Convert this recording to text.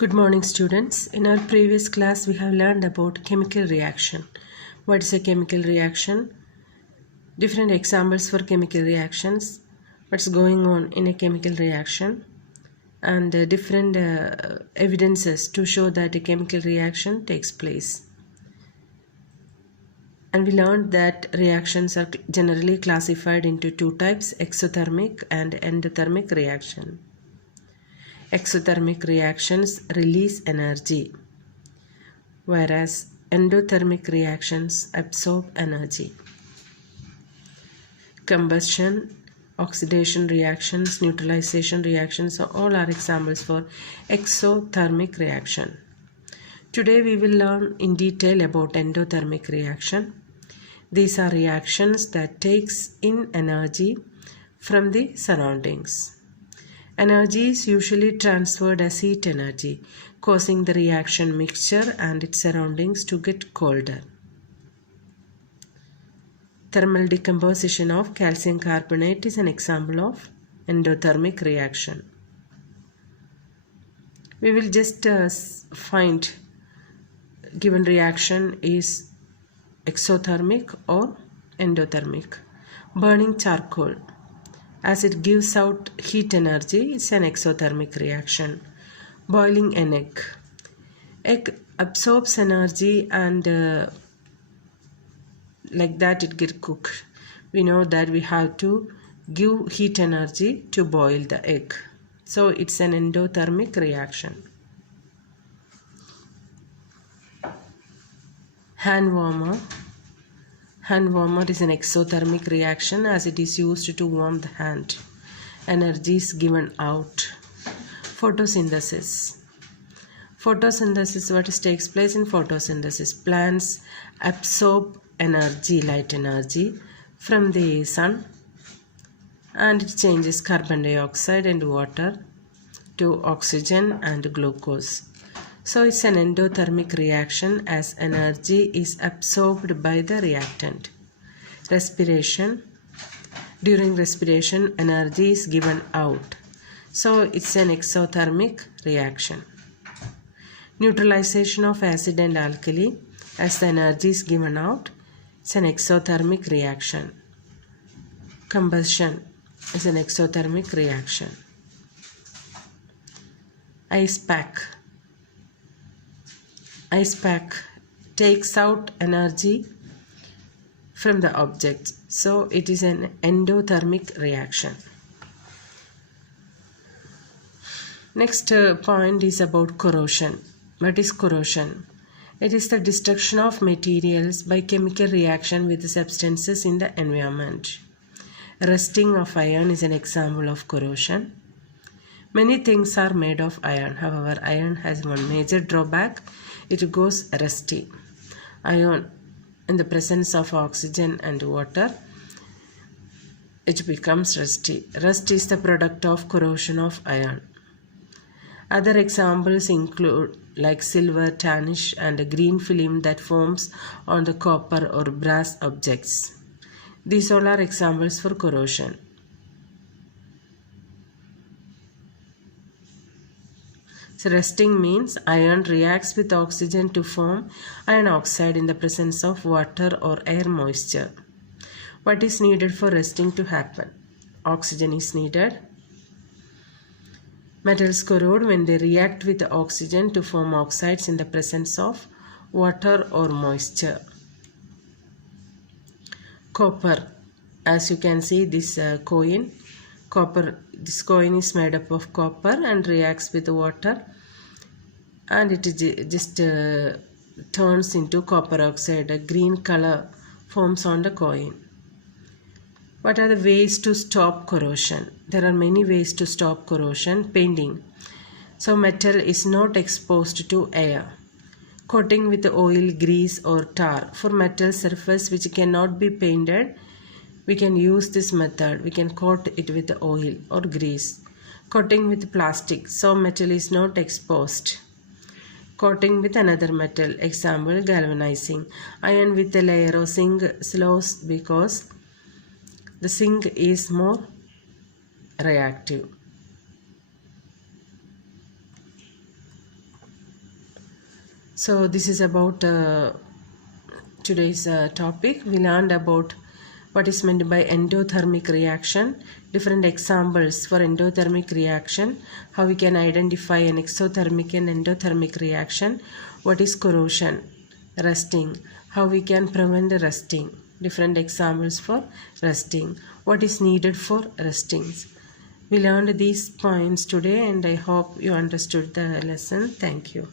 Good morning, students. In our previous class, we have learned about chemical reaction. What is a chemical reaction? Different examples for chemical reactions. What's going on in a chemical reaction? And different evidences to show that a chemical reaction takes place. And we learned that reactions are generally classified into two types, exothermic and endothermic reaction. Exothermic reactions release energy, whereas endothermic reactions absorb energy. Combustion, oxidation reactions, neutralization reactions all are examples for exothermic reaction. Today we will learn in detail about endothermic reaction. These are reactions that takes in energy from the surroundings. Energy is usually transferred as heat energy, causing the reaction mixture and its surroundings to get colder. Thermal decomposition of calcium carbonate is an example of endothermic reaction. We will just find given reaction is exothermic or endothermic. Burning charcoal, as it gives out heat energy, is an exothermic reaction. Boiling an egg. Egg absorbs energy and like that it gets cooked. We know that we have to give heat energy to boil the egg. So it's an endothermic reaction. Hand warmer. Hand warmer is an exothermic reaction as it is used to warm the hand. Energy is given out. Photosynthesis. Photosynthesis, what takes place in photosynthesis? Plants absorb energy, light energy from the sun, and it changes carbon dioxide and water to oxygen and glucose. So it's an endothermic reaction as energy is absorbed by the reactant. Respiration. During respiration, energy is given out. So it's an exothermic reaction. Neutralization of acid and alkali, as the energy is given out, it's an exothermic reaction. Combustion is an exothermic reaction. Ice pack. Ice pack takes out energy from the object. So it is an endothermic reaction. Next point is about corrosion. What is corrosion? It is the destruction of materials by chemical reaction with substances in the environment. Rusting of iron is an example of corrosion. Many things are made of iron. However, iron has one major drawback. It goes rusty. Iron, in the presence of oxygen and water, it becomes rusty. Rust is the product of corrosion of iron. Other examples include like silver, tarnish, and a green film that forms on the copper or brass objects. These all are examples for corrosion. So rusting means iron reacts with oxygen to form iron oxide in the presence of water or air moisture. What is needed for rusting to happen? Oxygen is needed. Metals corrode when they react with the oxygen to form oxides in the presence of water or moisture. Copper, as you can see this coin, this coin is made up of copper and reacts with water, and it just turns into copper oxide. A green color forms on the coin. What are the ways to stop corrosion? There are many ways to stop corrosion. Painting. So metal is not exposed to air. Coating with oil, grease or tar. For metal surface which cannot be painted, we can use this method. We can coat it with oil or grease. Coating with plastic. So metal is not exposed. Coating with another metal. Example, galvanizing. Iron with a layer of zinc slows because the zinc is more reactive. So this is about today's topic. We learned about what is meant by endothermic reaction, different examples for endothermic reaction, how we can identify an exothermic and endothermic reaction, what is corrosion, rusting, how we can prevent rusting, different examples for rusting, what is needed for rustings. We learned these points today and I hope you understood the lesson. Thank you.